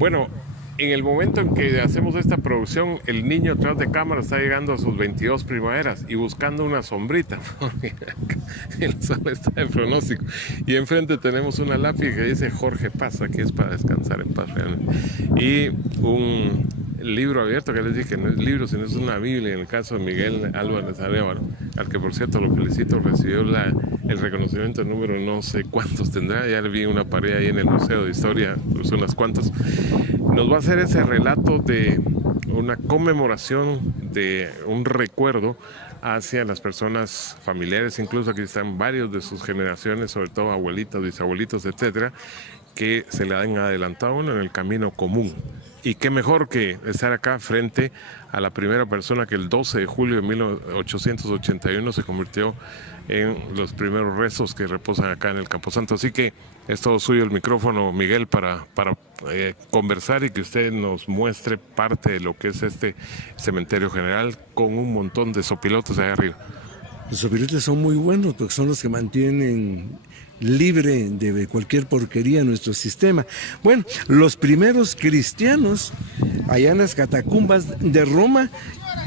Bueno, en el momento en que hacemos esta producción, el niño atrás de cámara está llegando a sus 22 primaveras y buscando una sombrita, porque el sol está de pronóstico. Y enfrente tenemos una lápiz que dice Jorge Paz, aquí es para descansar en paz realmente. Y un libro abierto que les dije, no es libro, sino es una Biblia, en el caso de Miguel Álvarez Arévalo, al que por cierto lo felicito, recibió el reconocimiento número no sé cuántos tendrá, ya le vi una pared ahí en el Museo de Historia, pues unas cuantas. Nos va a hacer ese relato de una conmemoración, de un recuerdo hacia las personas familiares, incluso aquí están varios de sus generaciones, sobre todo abuelitos, bisabuelitos, etcétera, que se le han adelantado uno en el camino común. Y qué mejor que estar acá frente a la primera persona que el 12 de julio de 1881 se convirtió en los primeros restos que reposan acá en el Camposanto. Así que es todo suyo el micrófono, Miguel, para conversar y que usted nos muestre parte de lo que es este cementerio general con un montón de sopilotes allá arriba. Los sopilotes son muy buenos porque son los que mantienen libre de cualquier porquería nuestro sistema. Bueno, los primeros cristianos allá en las catacumbas de Roma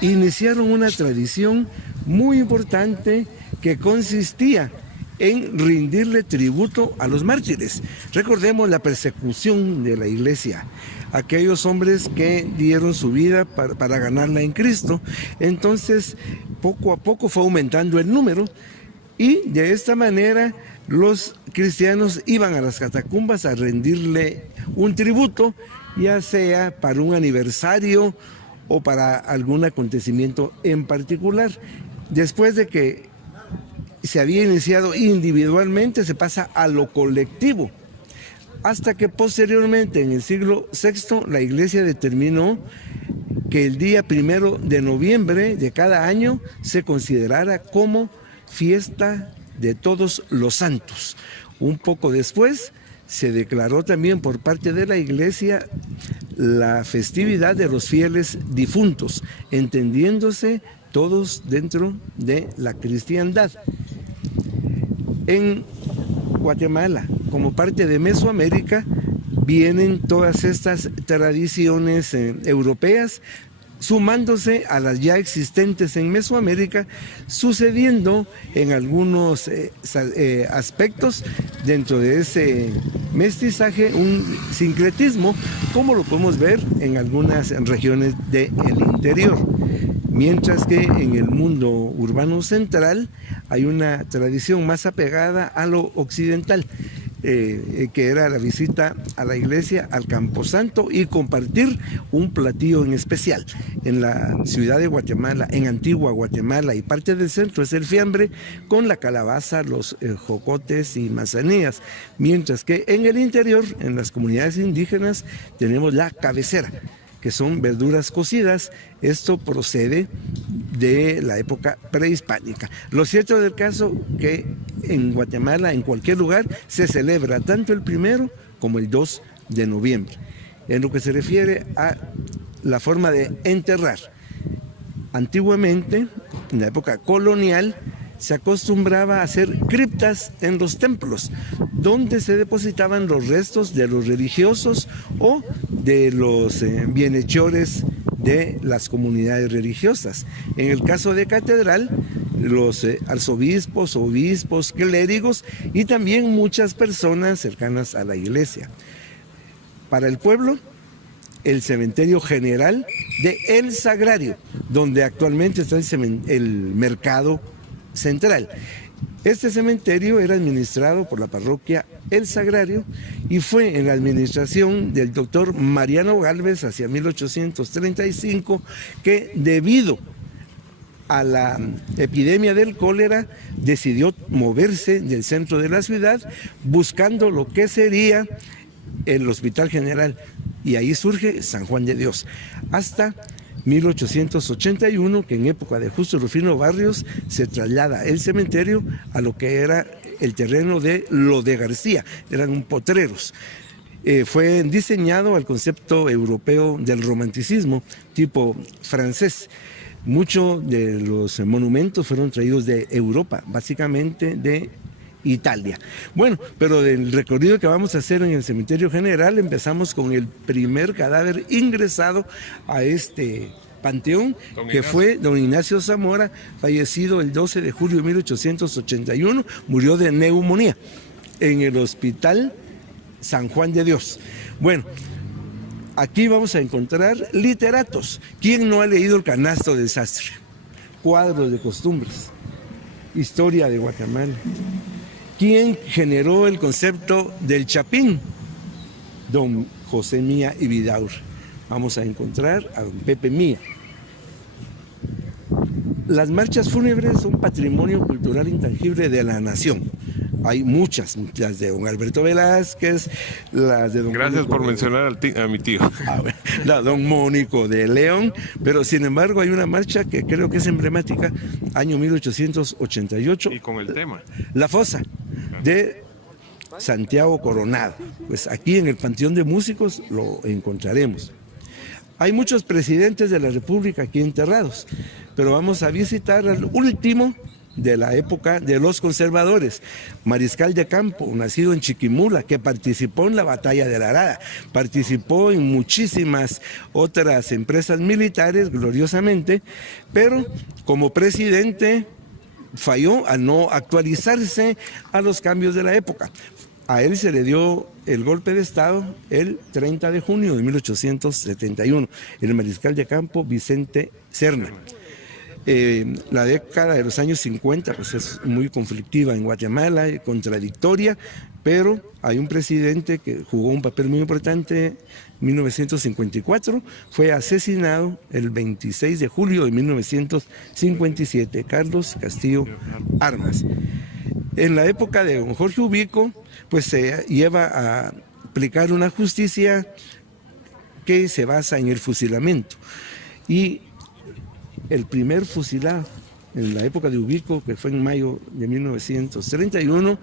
iniciaron una tradición muy importante que consistía en rendirle tributo a los mártires. Recordemos la persecución de la iglesia, aquellos hombres que dieron su vida para ganarla en Cristo. Entonces, poco a poco fue aumentando el número y de esta manera los cristianos iban a las catacumbas a rendirle un tributo, ya sea para un aniversario o para algún acontecimiento en particular. Después de que se había iniciado individualmente, se pasa a lo colectivo, hasta que posteriormente, en el siglo VI, la iglesia determinó que el día 1 de noviembre de cada año se considerara como fiesta de todos los santos. Un poco después se declaró también por parte de la iglesia la festividad de los fieles difuntos, entendiéndose todos dentro de la cristiandad. En Guatemala, como parte de Mesoamérica, vienen todas estas tradiciones europeas, sumándose a las ya existentes en Mesoamérica, sucediendo en algunos aspectos dentro de ese mestizaje un sincretismo, como lo podemos ver en algunas regiones del interior. Mientras que en el mundo urbano central hay una tradición más apegada a lo occidental, que era la visita a la iglesia, al Camposanto y compartir un platillo en especial. En la ciudad de Guatemala, en Antigua Guatemala y parte del centro es el fiambre con la calabaza, los jocotes y manzanillas, mientras que en el interior, en las comunidades indígenas, tenemos la cabecera, que son verduras cocidas. Esto procede de la época prehispánica. Lo cierto del caso que en Guatemala, en cualquier lugar, se celebra tanto el 1 como el 2 de noviembre. En lo que se refiere a la forma de enterrar, antiguamente, en la época colonial, se acostumbraba a hacer criptas en los templos, donde se depositaban los restos de los religiosos o de los bienhechores de las comunidades religiosas. En el caso de catedral, los arzobispos, obispos, clérigos y también muchas personas cercanas a la iglesia. Para el pueblo, el cementerio general de El Sagrario, donde actualmente está el mercado central. Este cementerio era administrado por la parroquia El Sagrario y fue en la administración del doctor Mariano Gálvez hacia 1835 que, debido a la epidemia del cólera, decidió moverse del centro de la ciudad buscando lo que sería el Hospital General, y ahí surge San Juan de Dios, hasta 1881, que en época de Justo Rufino Barrios se traslada el cementerio a lo que era el terreno de Lo de García, eran potreros. Fue diseñado al concepto europeo del romanticismo, tipo francés. Muchos de los monumentos fueron traídos de Europa, básicamente de Italia. Bueno, pero del recorrido que vamos a hacer en el cementerio general, empezamos con el primer cadáver ingresado a este panteón, que fue don Ignacio Zamora, fallecido el 12 de julio de 1881, murió de neumonía en el Hospital San Juan de Dios. Bueno, aquí vamos a encontrar literatos. ¿Quién no ha leído El canasto del sastre? Cuadros de costumbres, historia de Guatemala. ¿Quién generó el concepto del chapín? Don José Mía y Vidaur. Vamos a encontrar a don Pepe Mía. Las marchas fúnebres son patrimonio cultural intangible de la nación. Hay muchas, las de don Alberto Velázquez, las de don Gracias Mónico por mencionar a mi tío. La don Mónico de León, pero sin embargo hay una marcha que creo que es emblemática, año 1888. Y con el tema. La fosa de Santiago Coronado. Pues aquí en el Panteón de Músicos lo encontraremos. Hay muchos presidentes de la República aquí enterrados, pero vamos a visitar al último de la época de los conservadores, mariscal de campo, nacido en Chiquimula, que participó en la batalla de la Arada, participó en muchísimas otras empresas militares, gloriosamente, pero como presidente falló al no actualizarse a los cambios de la época. A él se le dio el golpe de Estado el 30 de junio de 1871, el mariscal de campo Vicente Serna. La década de los años 50 pues es muy conflictiva en Guatemala, contradictoria, pero hay un presidente que jugó un papel muy importante en 1954, fue asesinado el 26 de julio de 1957, Carlos Castillo Armas. En la época de don Jorge Ubico, pues se lleva a aplicar una justicia que se basa en el fusilamiento. Y el primer fusilado en la época de Ubico, que fue en mayo de 1931,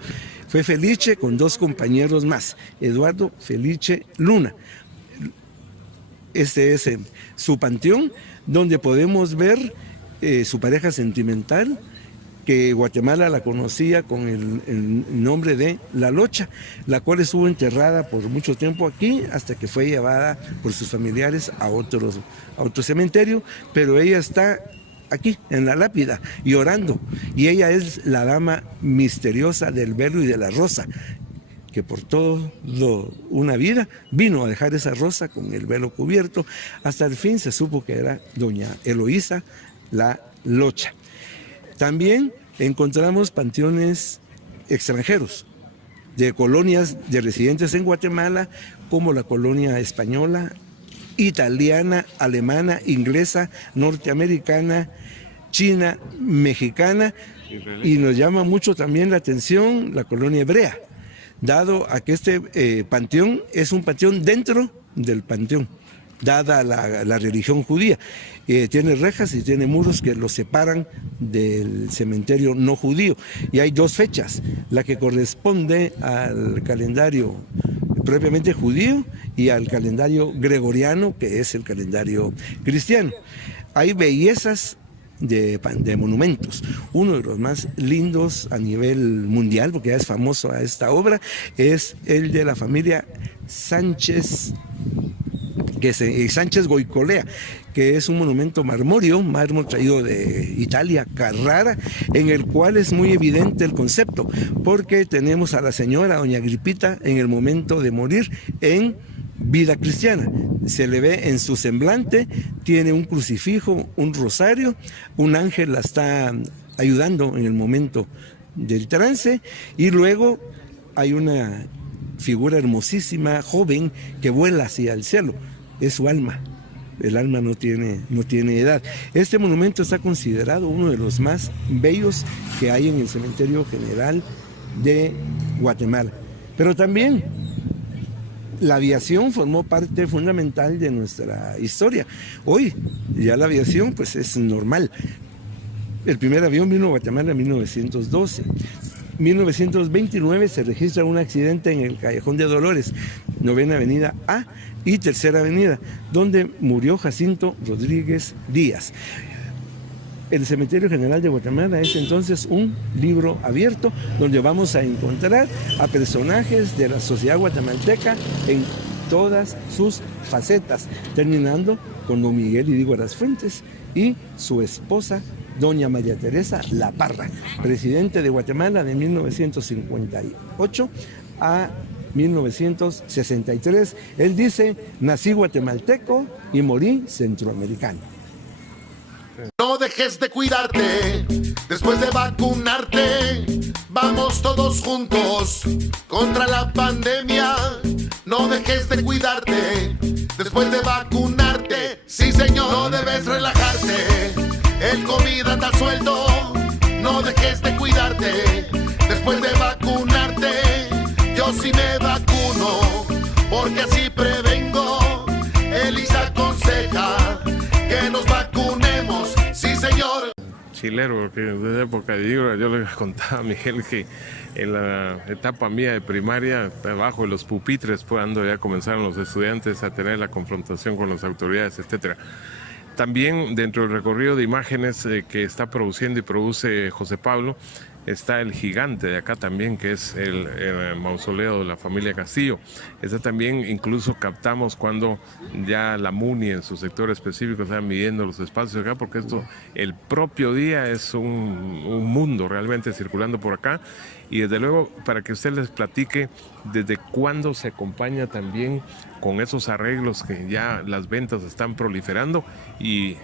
fue Felice con dos compañeros más, Eduardo Felice Luna. Este es su panteón, donde podemos ver su pareja sentimental, que Guatemala la conocía con el nombre de La Locha, la cual estuvo enterrada por mucho tiempo aquí hasta que fue llevada por sus familiares a otro cementerio, pero ella está aquí en la lápida llorando, y ella es la dama misteriosa del velo y de la rosa, que por toda una vida vino a dejar esa rosa con el velo cubierto. Hasta el fin se supo que era doña Eloísa La Locha. También encontramos panteones extranjeros, de colonias de residentes en Guatemala, como la colonia española, italiana, alemana, inglesa, norteamericana, china, mexicana, y nos llama mucho también la atención la colonia hebrea, dado a que este panteón es un panteón dentro del panteón, dada la religión judía. Tiene rejas y tiene muros que los separan del cementerio no judío. Y hay dos fechas, la que corresponde al calendario propiamente judío y al calendario gregoriano, que es el calendario cristiano. Hay bellezas de monumentos. Uno de los más lindos a nivel mundial, porque ya es famoso a esta obra, es el de la familia Sánchez, Sánchez Goicolea, que es un monumento marmóreo, mármol traído de Italia, Carrara, en el cual es muy evidente el concepto, porque tenemos a la señora doña Agripita en el momento de morir en vida cristiana. Se le ve en su semblante, tiene un crucifijo, un rosario, un ángel la está ayudando en el momento del trance, y luego hay una figura hermosísima, joven, que vuela hacia el cielo. Es su alma. El alma no tiene edad. Este monumento está considerado uno de los más bellos que hay en el Cementerio General de Guatemala. Pero también la aviación formó parte fundamental de nuestra historia. Hoy ya la aviación pues es normal. El primer avión vino a Guatemala en 1912. 1929 se registra un accidente en el Callejón de Dolores, 9ª Avenida A y 3 ª Avenida, donde murió Jacinto Rodríguez Díaz. El Cementerio General de Guatemala es entonces un libro abierto donde vamos a encontrar a personajes de la sociedad guatemalteca en todas sus facetas, terminando con don Miguel Idígoras Fuentes y su esposa, doña María Teresa La Parra, presidente de Guatemala de 1958 a 1963. Él dice: nací guatemalteco y morí centroamericano. No dejes de cuidarte después de vacunarte. Vamos todos juntos contra la pandemia. No dejes de cuidarte después de vacunarte. Sí, señor, no debes relajarte. El COVID anda suelto. No dejes de cuidarte después de vacunarte. Yo sí me vacuno porque así prevengo. Elisa aconseja que nos vacunemos, sí señor. Chilero, porque desde época de Idígoras yo le contaba a Miguel que en la etapa mía de primaria, abajo de los pupitres, cuando ya comenzaron los estudiantes a tener la confrontación con las autoridades, etcétera. También dentro del recorrido de imágenes que está produciendo y produce José Pablo, está el gigante de acá también, que es el mausoleo de la familia Castillo. Esta también incluso captamos cuando ya la MUNI en su sector específico está midiendo los espacios acá, porque esto el propio día es un mundo realmente circulando por acá. Y desde luego, para que usted les platique desde cuándo se acompaña también con esos arreglos que ya las ventas están proliferando y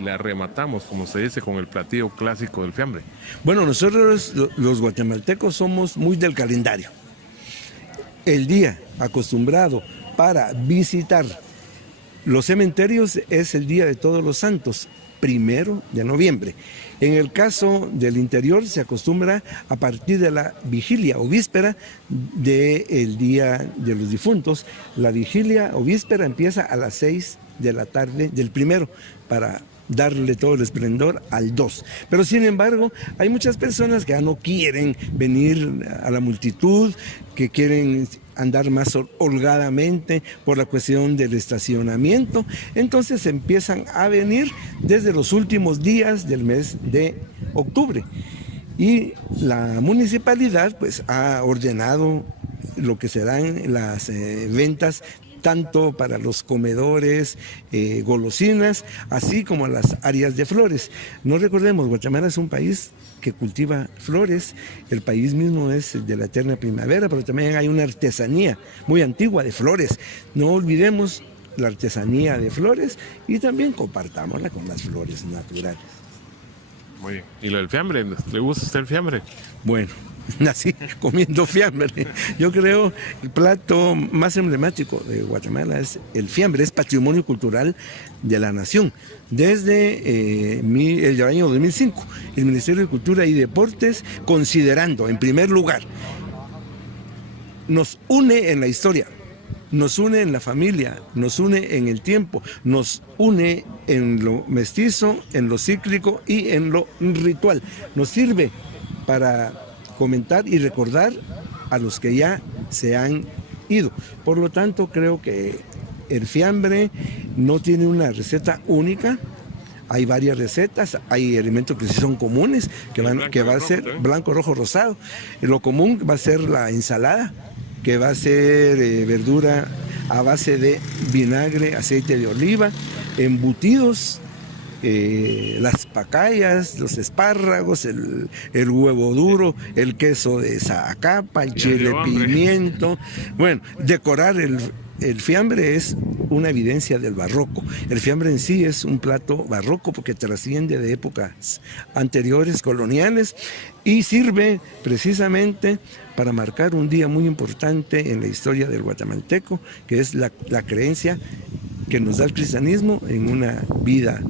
la rematamos, como se dice, con el platillo clásico del fiambre. Bueno, nosotros los guatemaltecos somos muy del calendario. El día acostumbrado para visitar los cementerios es el Día de Todos los Santos, 1 de noviembre. En el caso del interior se acostumbra a partir de la vigilia o víspera del Día de los Difuntos. La vigilia o víspera empieza a las 6 de la tarde del 1 para darle todo el esplendor al 2. Pero sin embargo, hay muchas personas que ya no quieren venir a la multitud, que quieren andar más holgadamente por la cuestión del estacionamiento. Entonces empiezan a venir desde los últimos días del mes de octubre. Y la municipalidad pues ha ordenado lo que serán las ventas tanto para los comedores, golosinas, así como las áreas de flores. No recordemos, Guatemala es un país que cultiva flores, el país mismo es de la eterna primavera, pero también hay una artesanía muy antigua de flores. No olvidemos la artesanía de flores y también compartámosla con las flores naturales. Muy bien. ¿Y lo del fiambre? ¿Le gusta a usted el fiambre? Bueno, nací comiendo fiambre. Yo creo el plato más emblemático de Guatemala es el fiambre, es patrimonio cultural de la nación. Desde el año 2005, el Ministerio de Cultura y Deportes, considerando en primer lugar, nos une en la historia, nos une en la familia, nos une en el tiempo, nos une en lo mestizo, en lo cíclico y en lo ritual. Nos sirve para comentar y recordar a los que ya se han ido. Por lo tanto, creo que el fiambre no tiene una receta única. Hay varias recetas, hay elementos que sí son comunes, que va a ser blanco, rojo, rosado. Lo común va a ser la ensalada, que va a ser verdura a base de vinagre, aceite de oliva, embutidos, las pacayas, los espárragos, el huevo duro, el queso de Zacapa, el chile pimiento. Bueno, decorar el fiambre es una evidencia del barroco. El fiambre en sí es un plato barroco porque trasciende de épocas anteriores, coloniales, y sirve precisamente para marcar un día muy importante en la historia del guatemalteco, que es la creencia que nos da el cristianismo en una vida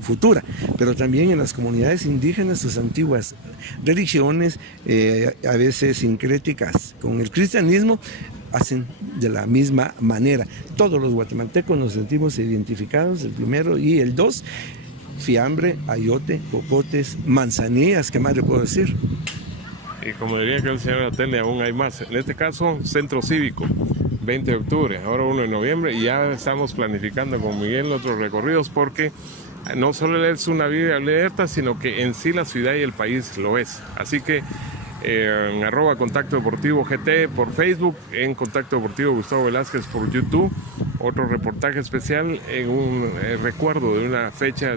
futura, pero también en las comunidades indígenas, sus antiguas religiones, a veces sincréticas con el cristianismo, hacen de la misma manera. Todos los guatemaltecos nos sentimos identificados, el 1 y el 2, fiambre, ayote, cocotes, manzanillas, ¿qué más le puedo decir? Y como diría que el señor Atene, aún hay más. En este caso, Centro Cívico, 20 de octubre, ahora 1 de noviembre, y ya estamos planificando con Miguel otros recorridos porque no solo es una Biblia abierta, sino que en sí la ciudad y el país lo es. Así que en @Contacto Deportivo GT por Facebook, en Contacto Deportivo Gustavo Velázquez por YouTube, otro reportaje especial en un recuerdo de una fecha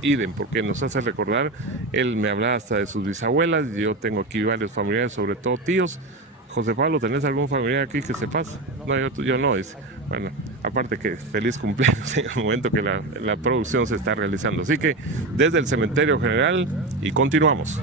idem, porque nos hace recordar, él me hablaba hasta de sus bisabuelas, yo tengo aquí varios familiares, sobre todo tíos. José Pablo, ¿tenés algún familiar aquí que sepas? No, yo no, dice. Bueno, aparte que feliz cumpleaños en el momento que la producción se está realizando. Así que desde el Cementerio General y continuamos.